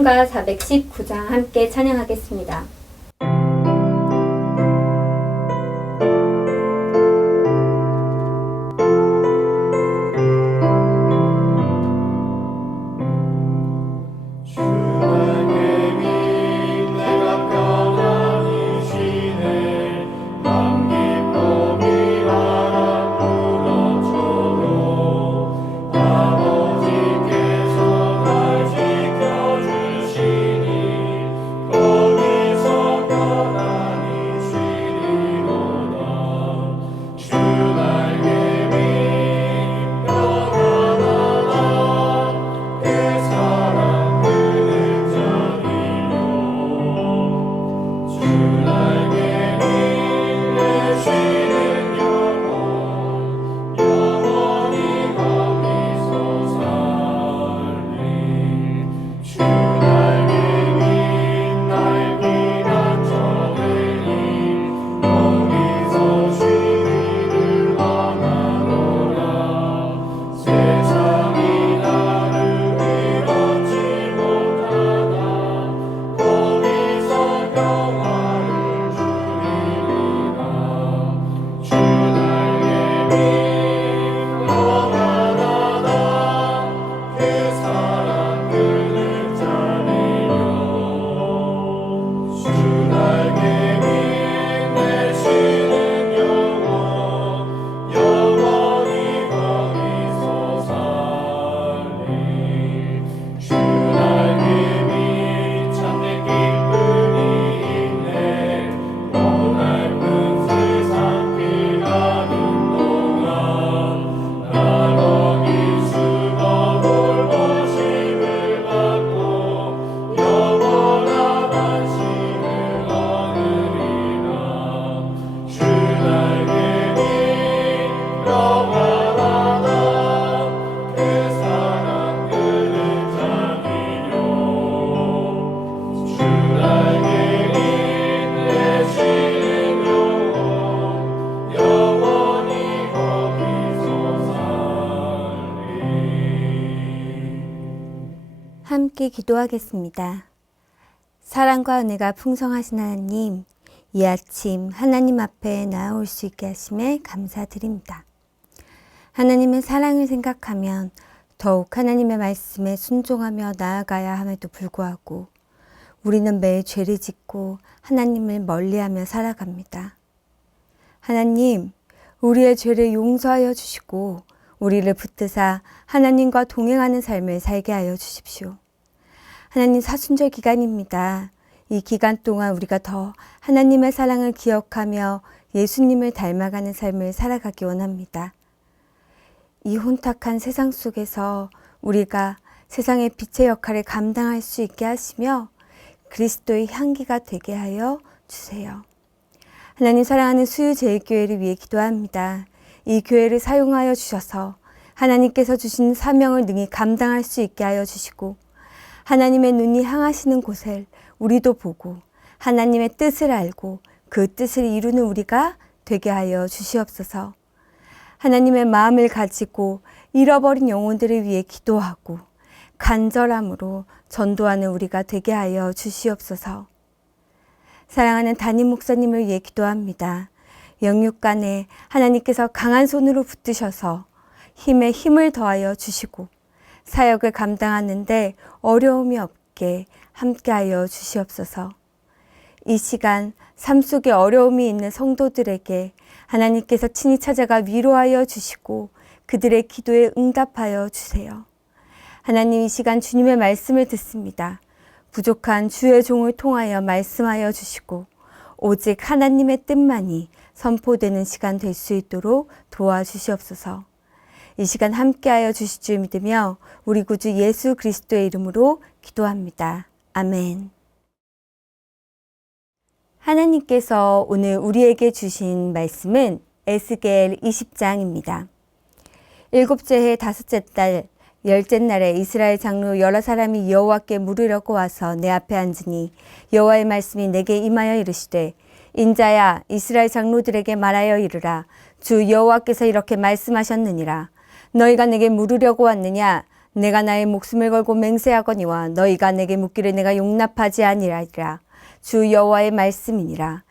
찬송가 419장 함께 찬양하겠습니다. 함께 기도하겠습니다. 사랑과 은혜가 풍성하신 하나님, 이 아침 하나님 앞에 나아올 수 있게 하심에 감사드립니다. 하나님의 사랑을 생각하면 더욱 하나님의 말씀에 순종하며 나아가야 함에도 불구하고 우리는 매일 죄를 짓고 하나님을 멀리하며 살아갑니다. 하나님, 우리의 죄를 용서하여 주시고 우리를 붙드사 하나님과 동행하는 삶을 살게 하여 주십시오. 하나님, 사순절 기간입니다. 이 기간 동안 우리가 더 하나님의 사랑을 기억하며 예수님을 닮아가는 삶을 살아가기 원합니다. 이 혼탁한 세상 속에서 우리가 세상의 빛의 역할을 감당할 수 있게 하시며 그리스도의 향기가 되게 하여 주세요. 하나님, 사랑하는 수유제일교회를 위해 기도합니다. 이 교회를 사용하여 주셔서 하나님께서 주신 사명을 능히 감당할 수 있게 하여 주시고 하나님의 눈이 향하시는 곳을 우리도 보고 하나님의 뜻을 알고 그 뜻을 이루는 우리가 되게 하여 주시옵소서. 하나님의 마음을 가지고 잃어버린 영혼들을 위해 기도하고 간절함으로 전도하는 우리가 되게 하여 주시옵소서. 사랑하는 담임 목사님을 위해 기도합니다. 영육간에 하나님께서 강한 손으로 붙드셔서 힘에 힘을 더하여 주시고 사역을 감당하는데 어려움이 없게 함께하여 주시옵소서. 이 시간 삶 속에 어려움이 있는 성도들에게 하나님께서 친히 찾아가 위로하여 주시고 그들의 기도에 응답하여 주세요. 하나님, 이 시간 주님의 말씀을 듣습니다. 부족한 주의 종을 통하여 말씀하여 주시고 오직 하나님의 뜻만이 선포되는 시간 될 수 있도록 도와주시옵소서. 이 시간 함께하여 주실 줄 믿으며 우리 구주 예수 그리스도의 이름으로 기도합니다. 아멘. 하나님께서 오늘 우리에게 주신 말씀은 에스겔 20장입니다. 7째 해 5째 달 10째 날에 이스라엘 장로 여러 사람이 여호와께 물으려고 와서 내 앞에 앉으니 여호와의 말씀이 내게 임하여 이르시되 인자야, 이스라엘 장로들에게 말하여 이르라. 주 여호와께서 이렇게 말씀하셨느니라. 너희가 내게 물으려고 왔느냐? 내가 나의 목숨을 걸고 맹세하거니와 너희가 내게 묻기를 내가 용납하지 아니하리라. 주 여호와의 말씀이니라.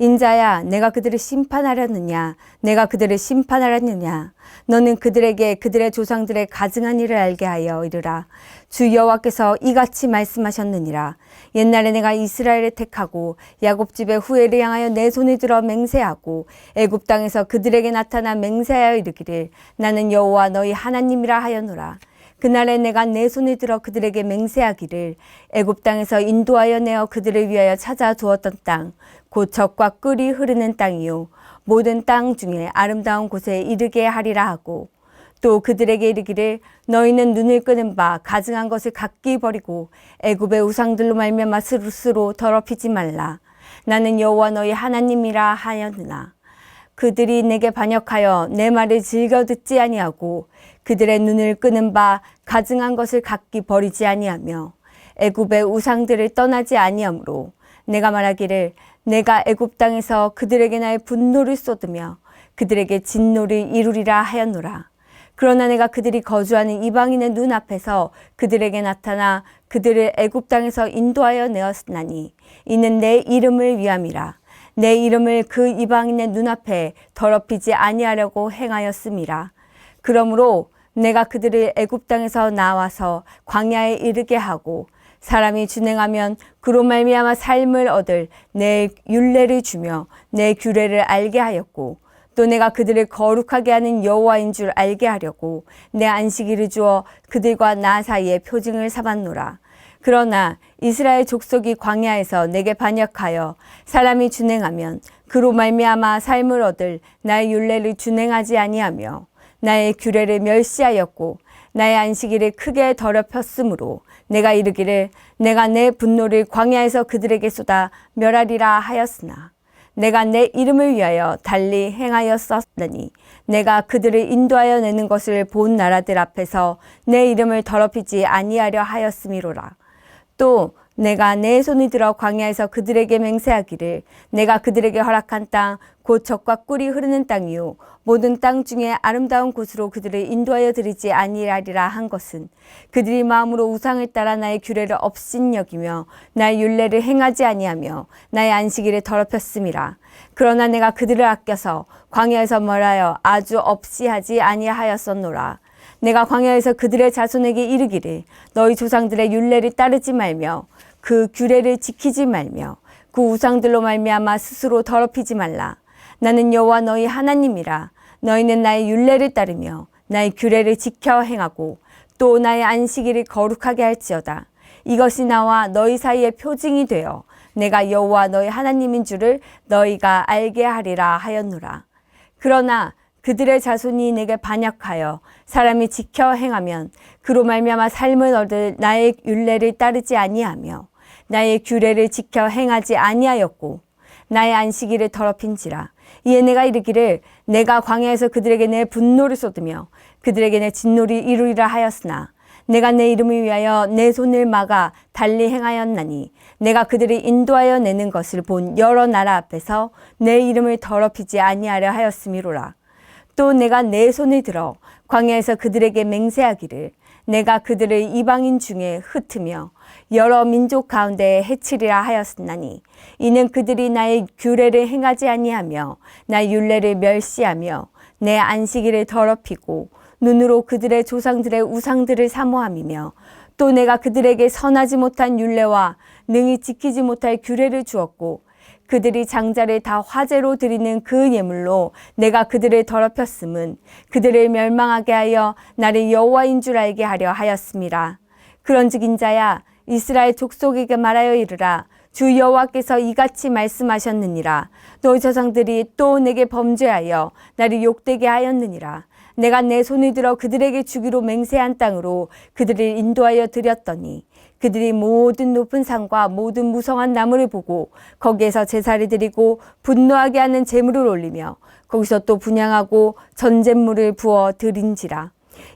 인자야, 내가 그들을 심판하려느냐? 내가 그들을 심판하려느냐? 너는 그들에게 그들의 조상들의 가증한 일을 알게 하여 이르라. 주 여호와께서 이같이 말씀하셨느니라. 옛날에 내가 이스라엘을 택하고 야곱 집의 후예를 향하여 내 손을 들어 맹세하고 애굽 땅에서 그들에게 나타나 맹세하여 이르기를 나는 여호와 너희 하나님이라 하였노라. 그날에 내가 내 손을 들어 그들에게 맹세하기를 애굽 땅에서 인도하여 내어 그들을 위하여 찾아 두었던 땅 곧 젖과 꿀이 흐르는 땅이요 모든 땅 중에 아름다운 곳에 이르게 하리라 하고 또 그들에게 이르기를 너희는 눈을 끄는 바 가증한 것을 각기 버리고 애굽의 우상들로 말미암아 스스로 더럽히지 말라. 나는 여호와 너희 하나님이라 하였으나 그들이 내게 반역하여 내 말을 즐겨 듣지 아니하고 그들의 눈을 끄는 바 가증한 것을 각기 버리지 아니하며 애굽의 우상들을 떠나지 아니하므로 내가 말하기를 내가 애굽 땅에서 그들에게 나의 분노를 쏟으며 그들에게 진노를 이루리라 하였노라. 그러나 내가 그들이 거주하는 이방인의 눈앞에서 그들에게 나타나 그들을 애굽 땅에서 인도하여 내었으나니 이는 내 이름을 위함이라. 내 이름을 그 이방인의 눈앞에 더럽히지 아니하려고 행하였음이라. 그러므로 내가 그들을 애굽 땅에서 나와서 광야에 이르게 하고 사람이 준행하면 그로 말미암아 삶을 얻을 내 율례를 주며 내 규례를 알게 하였고 또 내가 그들을 거룩하게 하는 여호와인 줄 알게 하려고 내 안식일을 주어 그들과 나 사이에 표징을 삼았노라. 그러나 이스라엘 족속이 광야에서 내게 반역하여 사람이 준행하면 그로 말미암아 삶을 얻을 나의 율례를 준행하지 아니하며 나의 규례를 멸시하였고 나의 안식일을 크게 더럽혔으므로 내가 이르기를 내가 내 분노를 광야에서 그들에게 쏟아 멸하리라 하였으나 내가 내 이름을 위하여 달리 행하였었더니 내가 그들을 인도하여 내는 것을 본 나라들 앞에서 내 이름을 더럽히지 아니하려 하였음이로라. 또 내가 내 손을 들어 광야에서 그들에게 맹세하기를 내가 그들에게 허락한 땅 곧 젖과 꿀이 흐르는 땅이요 모든 땅 중에 아름다운 곳으로 그들을 인도하여 드리지 아니하리라 한 것은 그들이 마음으로 우상을 따라 나의 규례를 업신여기며 나의 율례를 행하지 아니하며 나의 안식일을 더럽혔음이라. 그러나 내가 그들을 아껴서 광야에서 멀하여 아주 없이 하지 아니하였었노라. 내가 광야에서 그들의 자손에게 이르기를 너희 조상들의 율례를 따르지 말며 그 규례를 지키지 말며 그 우상들로 말미암아 스스로 더럽히지 말라. 나는 여호와 너희 하나님이라. 너희는 나의 율례를 따르며 나의 규례를 지켜 행하고 또 나의 안식일을 거룩하게 할지어다. 이것이 나와 너희 사이의 표징이 되어 내가 여호와 너희 하나님인 줄을 너희가 알게 하리라 하였노라. 그러나 그들의 자손이 내게 반역하여 사람이 지켜 행하면 그로 말미암아 삶을 얻을 나의 율례를 따르지 아니하며 나의 규례를 지켜 행하지 아니하였고 나의 안식일을 더럽힌지라. 이에 내가 이르기를 내가 광야에서 그들에게 내 분노를 쏟으며 그들에게 내 진노를 이루리라 하였으나 내가 내 이름을 위하여 내 손을 막아 달리 행하였나니 내가 그들을 인도하여 내는 것을 본 여러 나라 앞에서 내 이름을 더럽히지 아니하려 하였음이로라. 또 내가 내 손을 들어 광야에서 그들에게 맹세하기를 내가 그들을 이방인 중에 흩으며 여러 민족 가운데 해치리라 하였으나니 이는 그들이 나의 규례를 행하지 아니하며 나의 율례를 멸시하며 내 안식일을 더럽히고 눈으로 그들의 조상들의 우상들을 사모함이며 또 내가 그들에게 선하지 못한 율례와 능히 지키지 못할 규례를 주었고 그들이 장자를 다 화제로 드리는 그 예물로 내가 그들을 더럽혔음은 그들을 멸망하게 하여 나를 여호와인 줄 알게 하려 하였음이라. 그런즉 인자야 이스라엘 족속에게 말하여 이르라. 주 여호와께서 이같이 말씀하셨느니라. 너희 조상들이 또 내게 범죄하여 나를 욕되게 하였느니라. 내가 내 손을 들어 그들에게 주기로 맹세한 땅으로 그들을 인도하여 드렸더니 그들이 모든 높은 산과 모든 무성한 나무를 보고 거기에서 제사를 드리고 분노하게 하는 제물을 올리며 거기서 또 분향하고 전제물을 부어 드린지라.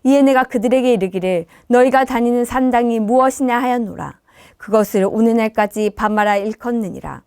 이에 내가 그들에게 이르기를 너희가 다니는 산당이 무엇이냐 하였노라. 그것을 오늘날까지 밤마다 일컫느니라.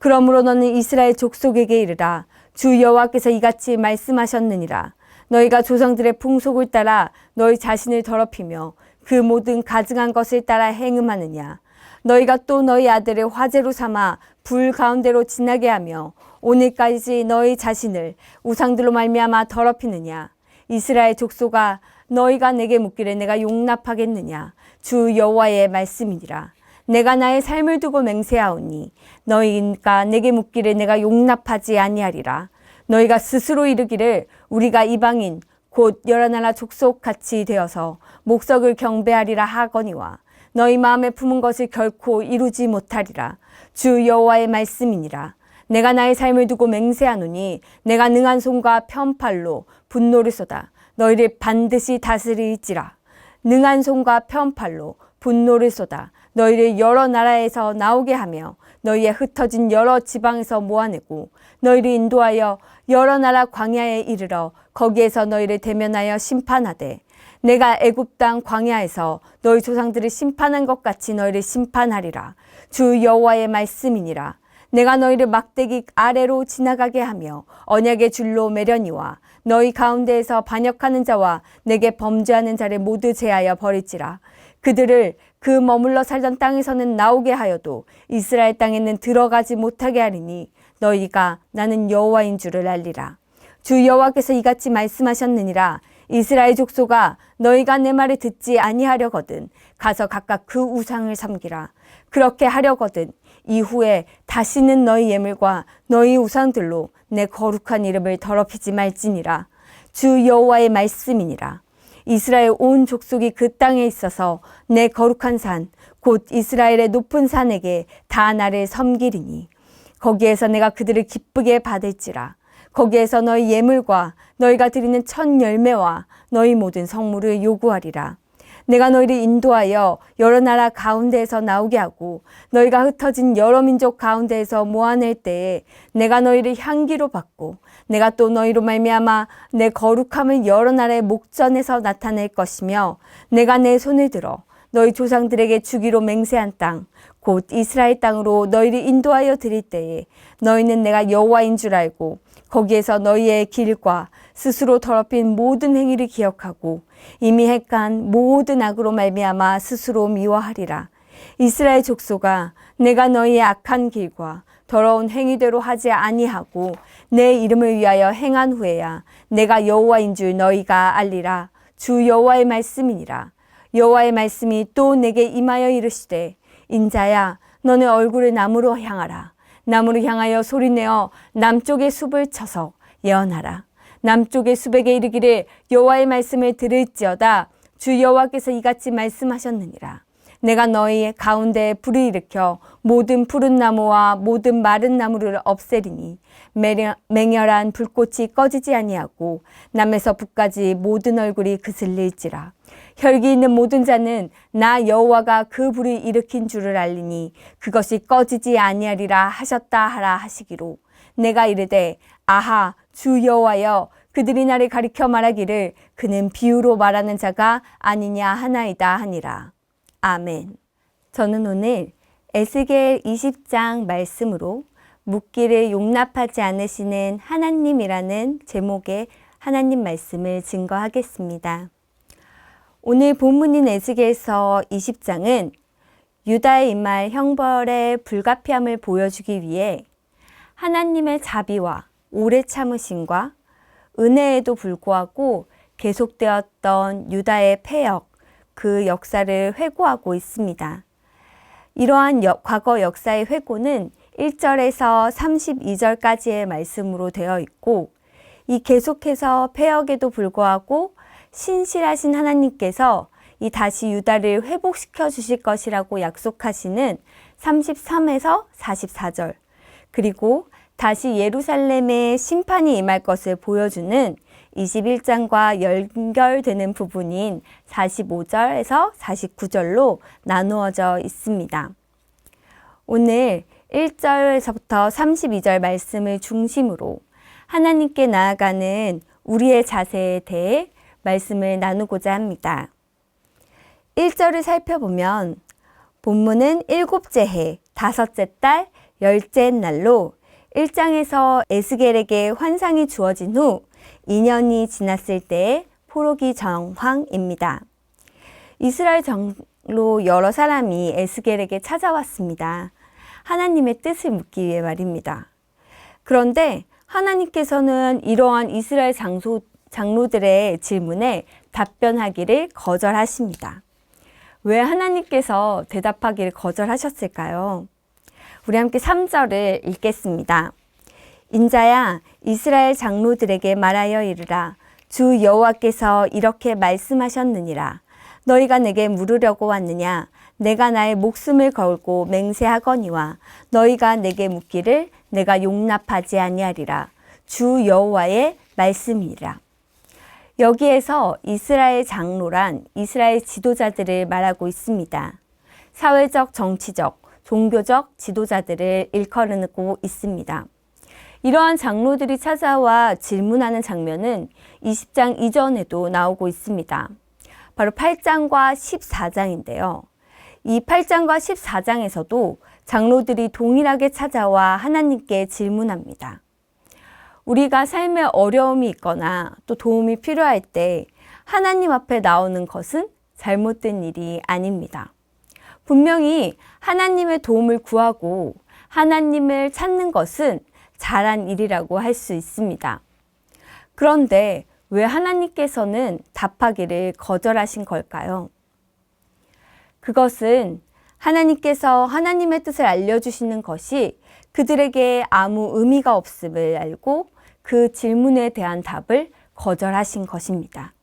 그러므로 너는 이스라엘 족속에게 이르라. 주 여호와께서 이같이 말씀하셨느니라. 너희가 조상들의 풍속을 따라 너희 자신을 더럽히며 그 모든 가증한 것을 따라 행음하느냐? 너희가 또 너희 아들을 화제로 삼아 불 가운데로 지나게 하며 오늘까지 너희 자신을 우상들로 말미암아 더럽히느냐? 이스라엘 족속아, 너희가 내게 묻기를 내가 용납하겠느냐? 주 여호와의 말씀이니라. 내가 나의 삶을 두고 맹세하오니 너희가 내게 묻기를 내가 용납하지 아니하리라. 너희가 스스로 이르기를 우리가 이방인 곧 여러 나라 족속 같이 되어서 목석을 경배하리라 하거니와 너희 마음에 품은 것을 결코 이루지 못하리라. 주 여호와의 말씀이니라. 내가 나의 삶을 두고 맹세하노니 내가 능한 손과 편팔로 분노를 쏟아 너희를 반드시 다스릴지라. 능한 손과 편팔로 분노를 쏟아 너희를 여러 나라에서 나오게 하며 너희의 흩어진 여러 지방에서 모아내고 너희를 인도하여 여러 나라 광야에 이르러 거기에서 너희를 대면하여 심판하되 내가 애굽 땅 광야에서 너희 조상들을 심판한 것 같이 너희를 심판하리라. 주 여호와의 말씀이니라. 내가 너희를 막대기 아래로 지나가게 하며 언약의 줄로 매려니와 너희 가운데에서 반역하는 자와 내게 범죄하는 자를 모두 제하여 버릴지라. 그들을 그 머물러 살던 땅에서는 나오게 하여도 이스라엘 땅에는 들어가지 못하게 하리니 너희가 나는 여호와인 줄을 알리라. 주 여호와께서 이같이 말씀하셨느니라. 이스라엘 족속아, 너희가 내 말을 듣지 아니하려거든 가서 각각 그 우상을 섬기라. 그렇게 하려거든 이후에 다시는 너희 예물과 너희 우상들로 내 거룩한 이름을 더럽히지 말지니라. 주 여호와의 말씀이니라. 이스라엘 온 족속이 그 땅에 있어서 내 거룩한 산 곧 이스라엘의 높은 산에게 다 나를 섬기리니 거기에서 내가 그들을 기쁘게 받을지라. 거기에서 너희 예물과 너희가 드리는 첫 열매와 너희 모든 성물을 요구하리라. 내가 너희를 인도하여 여러 나라 가운데에서 나오게 하고 너희가 흩어진 여러 민족 가운데에서 모아낼 때에 내가 너희를 향기로 받고 내가 또 너희로 말미암아 내 거룩함을 여러 나라의 목전에서 나타낼 것이며 내가 내 손을 들어 너희 조상들에게 주기로 맹세한 땅 곧 이스라엘 땅으로 너희를 인도하여 드릴 때에 너희는 내가 여호와인 줄 알고 거기에서 너희의 길과 스스로 더럽힌 모든 행위를 기억하고 이미 행한 모든 악으로 말미암아 스스로 미워하리라. 이스라엘 족속아, 내가 너희의 악한 길과 더러운 행위대로 하지 아니하고 내 이름을 위하여 행한 후에야 내가 여호와인 줄 너희가 알리라. 주 여호와의 말씀이니라. 여호와의 말씀이 또 내게 임하여 이르시되 인자야, 너는 얼굴을 남으로 향하라. 남으로 향하여 소리내어 남쪽의 숲을 쳐서 예언하라. 남쪽의 숲에게 이르기를 여호와의 말씀을 들을지어다. 주 여호와께서 이같이 말씀하셨느니라. 내가 너희 가운데 불을 일으켜 모든 푸른 나무와 모든 마른 나무를 없애리니 맹렬한 불꽃이 꺼지지 아니하고 남에서 북까지 모든 얼굴이 그슬릴지라. 혈기 있는 모든 자는 나 여호와가 그 불을 일으킨 줄을 알리니 그것이 꺼지지 아니하리라 하셨다 하라 하시기로 내가 이르되 아하 주 여호와여 그들이 나를 가리켜 말하기를 그는 비유로 말하는 자가 아니냐 하나이다 하니라. 아멘. 저는 오늘 에스겔 20장 말씀으로 묻기를 용납하지 않으시는 하나님이라는 제목의 하나님 말씀을 증거하겠습니다. 오늘 본문인 에스겔서 20장은 유다의 임할 형벌의 불가피함을 보여주기 위해 하나님의 자비와 오래 참으심과 은혜에도 불구하고 계속되었던 유다의 패역, 그 역사를 회고하고 있습니다. 이러한 과거 역사의 회고는 1절에서 32절까지의 말씀으로 되어 있고 이 계속해서 패역에도 불구하고 신실하신 하나님께서 이 다시 유다를 회복시켜 주실 것이라고 약속하시는 33에서 44절 그리고 다시 예루살렘에 심판이 임할 것을 보여주는 21장과 연결되는 부분인 45절에서 49절로 나누어져 있습니다. 오늘 1절에서부터 32절 말씀을 중심으로 하나님께 나아가는 우리의 자세에 대해 말씀을 나누고자 합니다. 1절을 살펴보면 본문은 7째 해, 5째 달, 10째 날로 1장에서 에스겔에게 환상이 주어진 후 2년이 지났을 때의 포로기 정황입니다. 이스라엘 장로 여러 사람이 에스겔에게 찾아왔습니다. 하나님의 뜻을 묻기 위해 말입니다. 그런데 하나님께서는 이러한 이스라엘 장로들의 질문에 답변하기를 거절하십니다. 왜 하나님께서 대답하기를 거절하셨을까요? 우리 함께 3절을 읽겠습니다. 인자야, 이스라엘 장로들에게 말하여 이르라. 주 여호와께서 이렇게 말씀하셨느니라. 너희가 내게 물으려고 왔느냐? 내가 나의 목숨을 걸고 맹세하거니와 너희가 내게 묻기를 내가 용납하지 아니하리라. 주 여호와의 말씀이라. 여기에서 이스라엘 장로란 이스라엘 지도자들을 말하고 있습니다. 사회적, 정치적, 종교적 지도자들을 일컬고 있습니다. 이러한 장로들이 찾아와 질문하는 장면은 20장 이전에도 나오고 있습니다. 바로 8장과 14장인데요. 이 8장과 14장에서도 장로들이 동일하게 찾아와 하나님께 질문합니다. 우리가 삶에 어려움이 있거나 또 도움이 필요할 때 하나님 앞에 나오는 것은 잘못된 일이 아닙니다. 분명히 하나님의 도움을 구하고 하나님을 찾는 것은 잘한 일이라고 할 수 있습니다. 그런데 왜 하나님께서는 답하기를 거절하신 걸까요? 그것은 하나님께서 하나님의 뜻을 알려주시는 것이 그들에게 아무 의미가 없음을 알고 그 질문에 대한 답을 거절하신 것입니다.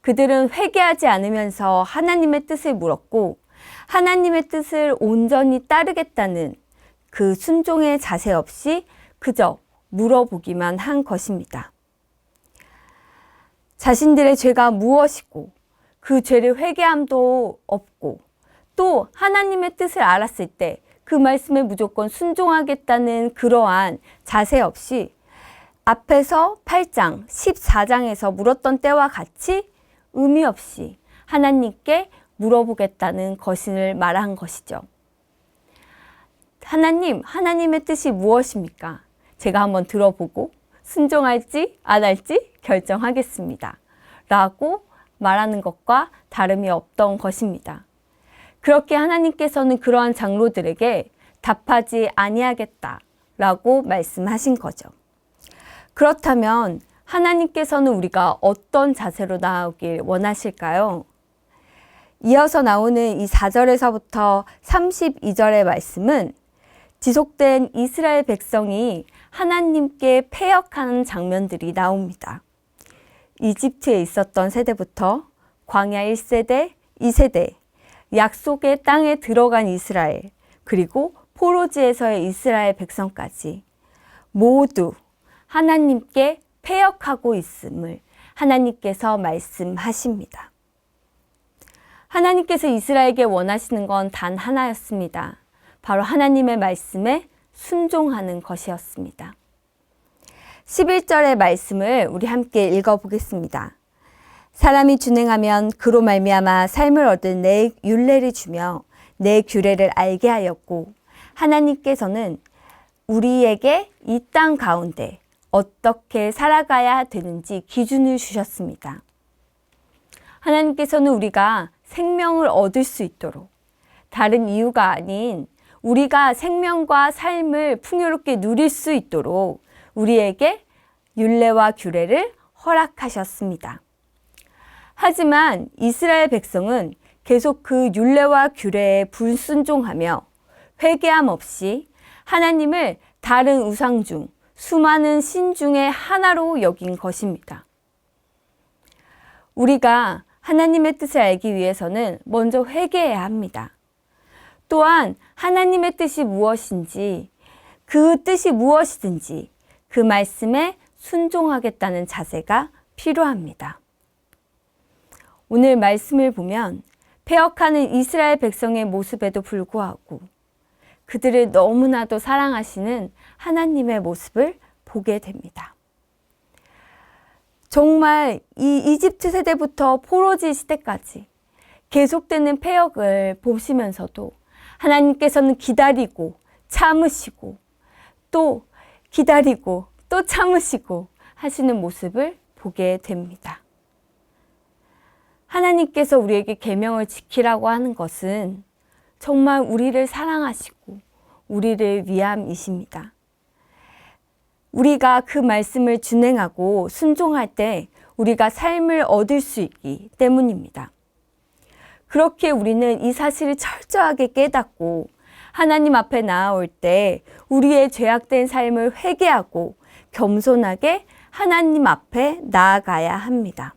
그들은 회개하지 않으면서 하나님의 뜻을 물었고 하나님의 뜻을 온전히 따르겠다는 그 순종의 자세 없이 그저 물어보기만 한 것입니다. 자신들의 죄가 무엇이고 그 죄를 회개함도 없고 또 하나님의 뜻을 알았을 때 그 말씀에 무조건 순종하겠다는 그러한 자세 없이 앞에서 8장, 14장에서 물었던 때와 같이 의미 없이 하나님께 물어보겠다는 것을 말한 것이죠. 하나님, 하나님의 뜻이 무엇입니까? 제가 한번 들어보고 순종할지 안 할지 결정하겠습니다. 라고 말하는 것과 다름이 없던 것입니다. 그렇게 하나님께서는 그러한 장로들에게 답하지 아니하겠다라고 말씀하신 거죠. 그렇다면 하나님께서는 우리가 어떤 자세로 나아오길 원하실까요? 이어서 나오는 이 4절에서부터 32절의 말씀은 지속된 이스라엘 백성이 하나님께 패역하는 장면들이 나옵니다. 이집트에 있었던 세대부터 광야 1세대, 2세대, 약속의 땅에 들어간 이스라엘, 그리고 포로지에서의 이스라엘 백성까지 모두 하나님께 패역하고 있음을 하나님께서 말씀하십니다. 하나님께서 이스라엘에게 원하시는 건 단 하나였습니다. 바로 하나님의 말씀에 순종하는 것이었습니다. 11절의 말씀을 우리 함께 읽어보겠습니다. 사람이 준행하면 그로 말미암아 삶을 얻은 내 율례를 주며 내 규례를 알게 하였고 하나님께서는 우리에게 이 땅 가운데 어떻게 살아가야 되는지 기준을 주셨습니다. 하나님께서는 우리가 생명을 얻을 수 있도록 다른 이유가 아닌 우리가 생명과 삶을 풍요롭게 누릴 수 있도록 우리에게 율례와 규례를 허락하셨습니다. 하지만 이스라엘 백성은 계속 그 율례와 규례에 불순종하며 회개함 없이 하나님을 다른 우상 중 수많은 신 중에 하나로 여긴 것입니다. 우리가 하나님의 뜻을 알기 위해서는 먼저 회개해야 합니다. 또한 하나님의 뜻이 무엇인지, 그 뜻이 무엇이든지 그 말씀에 순종하겠다는 자세가 필요합니다. 오늘 말씀을 보면 패역하는 이스라엘 백성의 모습에도 불구하고 그들을 너무나도 사랑하시는 하나님의 모습을 보게 됩니다. 정말 이 이집트 세대부터 포로지 시대까지 계속되는 패역을 보시면서도 하나님께서는 기다리고 참으시고 또 기다리고 또 참으시고 하시는 모습을 보게 됩니다. 하나님께서 우리에게 계명을 지키라고 하는 것은 정말 우리를 사랑하시고 우리를 위함이십니다. 우리가 그 말씀을 준행하고 순종할 때 우리가 삶을 얻을 수 있기 때문입니다. 그렇게 우리는 이 사실을 철저하게 깨닫고 하나님 앞에 나아올 때 우리의 죄악된 삶을 회개하고 겸손하게 하나님 앞에 나아가야 합니다.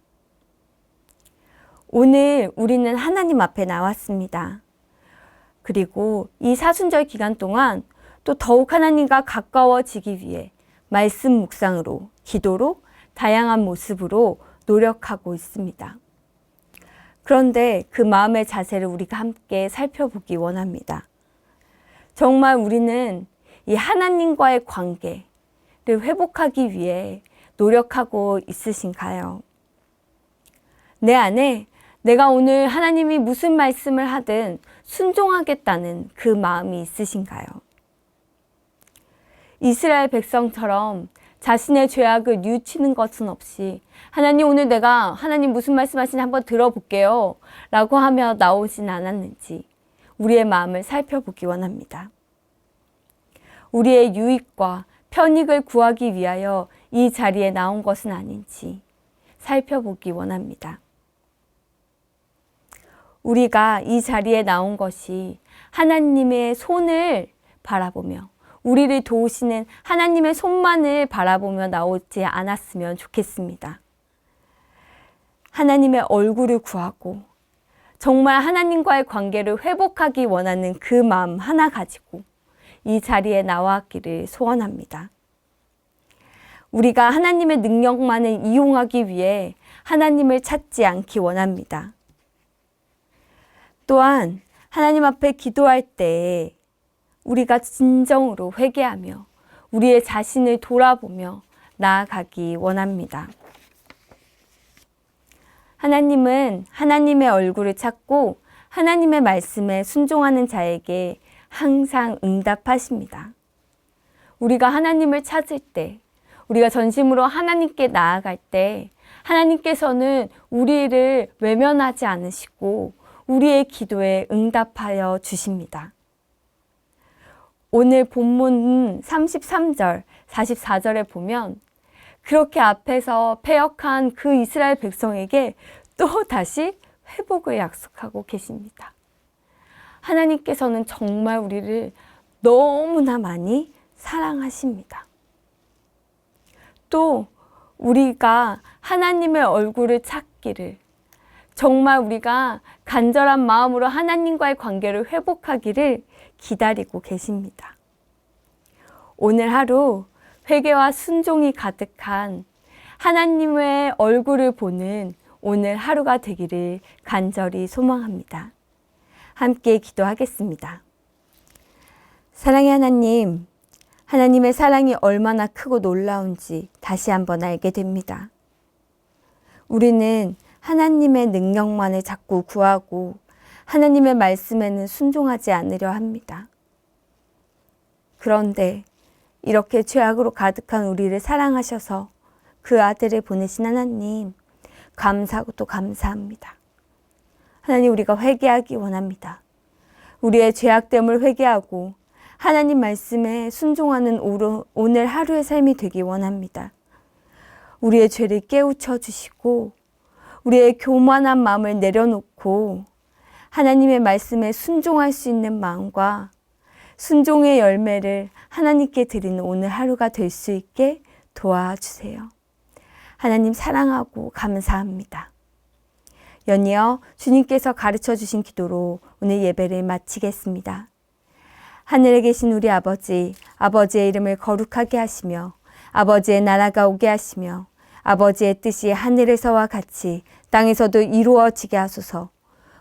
오늘 우리는 하나님 앞에 나왔습니다. 그리고 이 사순절 기간 동안 또 더욱 하나님과 가까워지기 위해 말씀 묵상으로, 기도로, 다양한 모습으로 노력하고 있습니다. 그런데 그 마음의 자세를 우리가 함께 살펴보기 원합니다. 정말 우리는 이 하나님과의 관계를 회복하기 위해 노력하고 있으신가요? 내 안에 내가 오늘 하나님이 무슨 말씀을 하든 순종하겠다는 그 마음이 있으신가요? 이스라엘 백성처럼 자신의 죄악을 뉘우치는 것은 없이 하나님 오늘 내가 하나님 무슨 말씀하시는지 한번 들어볼게요 라고 하며 나오진 않았는지 우리의 마음을 살펴보기 원합니다. 우리의 유익과 편익을 구하기 위하여 이 자리에 나온 것은 아닌지 살펴보기 원합니다. 우리가 이 자리에 나온 것이 하나님의 손을 바라보며 우리를 도우시는 하나님의 손만을 바라보며 나오지 않았으면 좋겠습니다. 하나님의 얼굴을 구하고 정말 하나님과의 관계를 회복하기 원하는 그 마음 하나 가지고 이 자리에 나왔기를 소원합니다. 우리가 하나님의 능력만을 이용하기 위해 하나님을 찾지 않기 원합니다. 또한 하나님 앞에 기도할 때 우리가 진정으로 회개하며 우리의 자신을 돌아보며 나아가기 원합니다. 하나님은 하나님의 얼굴을 찾고 하나님의 말씀에 순종하는 자에게 항상 응답하십니다. 우리가 하나님을 찾을 때, 우리가 전심으로 하나님께 나아갈 때 하나님께서는 우리를 외면하지 않으시고 우리의 기도에 응답하여 주십니다. 오늘 본문 33절, 44절에 보면 그렇게 앞에서 패역한 그 이스라엘 백성에게 또 다시 회복을 약속하고 계십니다. 하나님께서는 정말 우리를 너무나 많이 사랑하십니다. 또 우리가 하나님의 얼굴을 찾기를 정말 우리가 간절한 마음으로 하나님과의 관계를 회복하기를 기다리고 계십니다. 오늘 하루 회개와 순종이 가득한 하나님의 얼굴을 보는 오늘 하루가 되기를 간절히 소망합니다. 함께 기도하겠습니다. 사랑의 하나님, 하나님의 사랑이 얼마나 크고 놀라운지 다시 한번 알게 됩니다. 우리는 하나님의 능력만을 자꾸 구하고 하나님의 말씀에는 순종하지 않으려 합니다. 그런데 이렇게 죄악으로 가득한 우리를 사랑하셔서 그 아들을 보내신 하나님, 감사하고 또 감사합니다. 하나님, 우리가 회개하기 원합니다. 우리의 죄악됨을 회개하고 하나님 말씀에 순종하는 오늘 하루의 삶이 되기 원합니다. 우리의 죄를 깨우쳐 주시고 우리의 교만한 마음을 내려놓고 하나님의 말씀에 순종할 수 있는 마음과 순종의 열매를 하나님께 드리는 오늘 하루가 될 수 있게 도와주세요. 하나님 사랑하고 감사합니다. 연이어 주님께서 가르쳐 주신 기도로 오늘 예배를 마치겠습니다. 하늘에 계신 우리 아버지, 아버지의 이름을 거룩하게 하시며 아버지의 나라가 오게 하시며 아버지의 뜻이 하늘에서와 같이 땅에서도 이루어지게 하소서.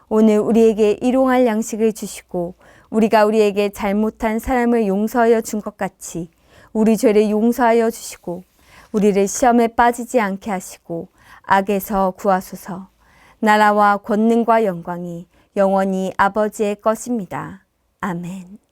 오늘 우리에게 일용할 양식을 주시고 우리가 우리에게 잘못한 사람을 용서하여 준 것 같이 우리 죄를 용서하여 주시고 우리를 시험에 빠지지 않게 하시고 악에서 구하소서. 나라와 권능과 영광이 영원히 아버지의 것입니다. 아멘.